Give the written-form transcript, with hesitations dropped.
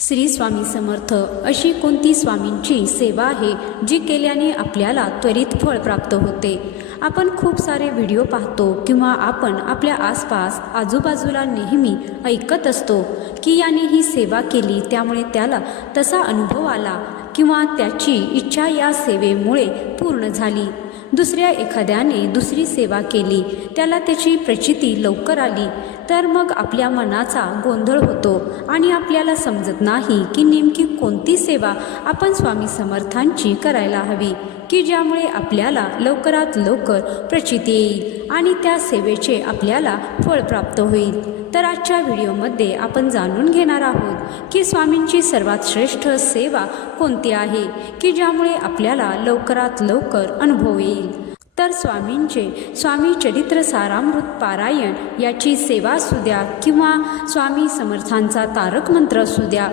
श्री स्वामी समर्थ अशी कोणती स्वामींची सेवा आहे जी केल्याने आपल्याला त्वरित फळ प्राप्त होते। आपण खूप सारे व्हिडिओ पाहतो किंवा आपण आपल्या आसपास आजूबाजूला नेहमी ऐकत असतो की याने ही सेवा केली त्यामुळे त्याला तसा अनुभव आला किंवा त्याची इच्छा या सेवेमुळे पूर्ण झाली। दुसऱ्या एखाद्याने दुसरी सेवा केली, त्याला त्याची प्रचिती लवकर आली, तर मग आपल्या मनाचा गोंधळ होतो आणि आपल्याला समजत नाही की नेमकी कोणती सेवा आपण स्वामी समर्थांची करायला हवी की ज्यामुळे आपल्याला लवकरात लवकर प्रचिती येईल आणि त्या सेवेचे आपल्याला फळ प्राप्त होईल। तर आजच्या व्हिडिओमध्ये आपण जाणून घेणार आहोत की स्वामींची सर्वात श्रेष्ठ सेवा कोणती आहे की ज्यामुळे आपल्याला लवकरात लवकर अनुभव येईल। तर स्वामींचे स्वामी चरित्र सारामृत पारायण याची सेवा असू द्या किंवा स्वामी समर्थांचा तारक मंत्र असू द्या